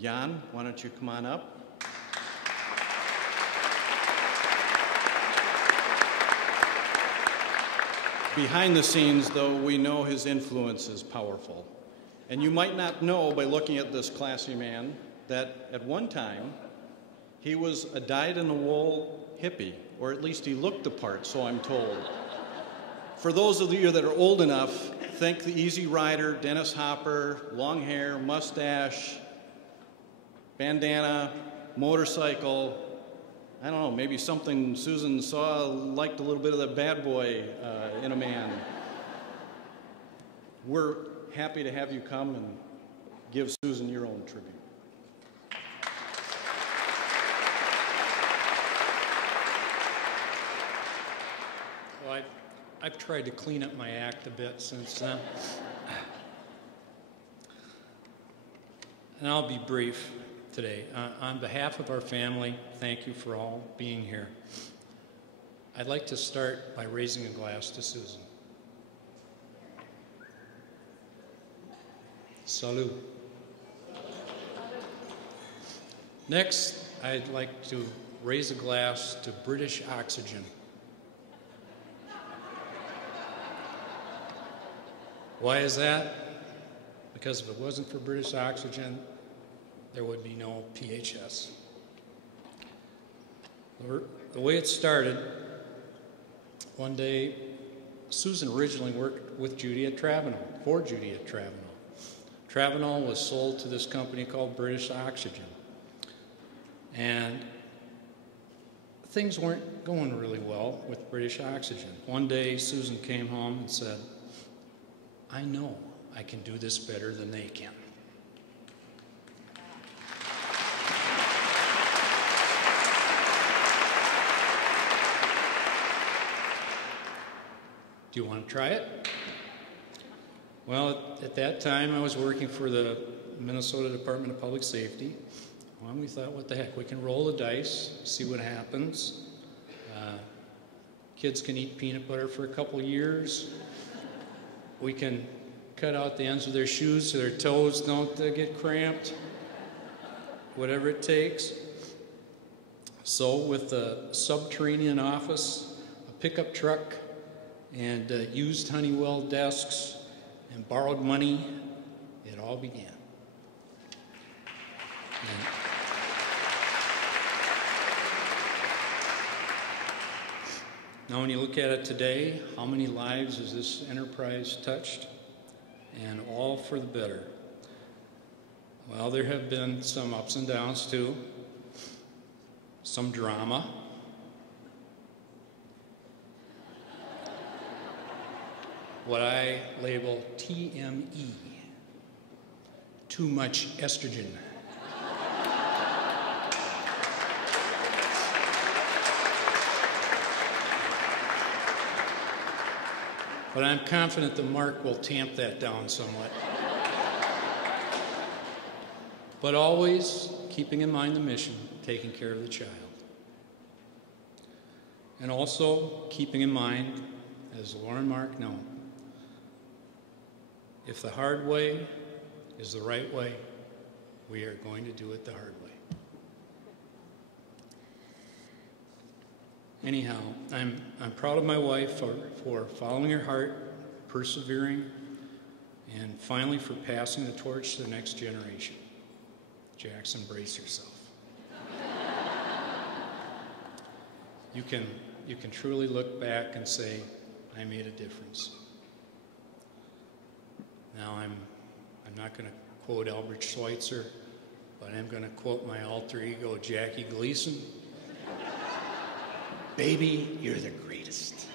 Jan, why don't you come on up? Behind the scenes, though, we know his influence is powerful. And you might not know by looking at this classy man that at one time he was a dyed-in-the-wool hippie, or at least he looked the part, so I'm told. For those of you that are old enough, think the Easy Rider, Dennis Hopper, long hair, mustache, bandana, motorcycle. I don't know, maybe something Susan saw, liked a little bit of the bad boy in a man. We're happy to have you come and give Susan your own tribute. Well, I've tried to clean up my act a bit since then. And I'll be brief today. On behalf of our family, thank you for all being here. I'd like to start by raising a glass to Susan. Salud. Next, I'd like to raise a glass to British oxygen. Why is that? Because if it wasn't for British oxygen, there would be no PHS. The way it started, one day, Susan originally worked with Judy at Travenol, for Judy at Travenol. Travenol was sold to this company called British Oxygen. And things weren't going really well with British Oxygen. One day, Susan came home and said, I know I can do this better than they can. Do you want to try it? Well, at that time, I was working for the Minnesota Department of Public Safety. Well, we thought, what the heck, we can roll the dice, see what happens. Kids can eat peanut butter for a couple years. We can cut out the ends of their shoes so their toes don't get cramped. Whatever it takes. So with a subterranean office, a pickup truck, and used Honeywell desks, and borrowed money, it all began. Now when you look at it today, how many lives has this enterprise touched? And all for the better. Well, there have been some ups and downs too, some drama. What I label TME, too much estrogen. But I'm confident the Mark will tamp that down somewhat. But always keeping in mind the mission, taking care of the child. And also keeping in mind, as Laura and Mark know, if the hard way is the right way, we are going to do it the hard way. Anyhow, I'm proud of my wife for following her heart, persevering, and finally for passing the torch to the next generation. Jackson, brace yourself. You can truly look back and say, I made a difference. Now I'm not going to quote Albert Schweitzer, but I'm going to quote my alter ego, Jackie Gleason. Baby, you're the greatest.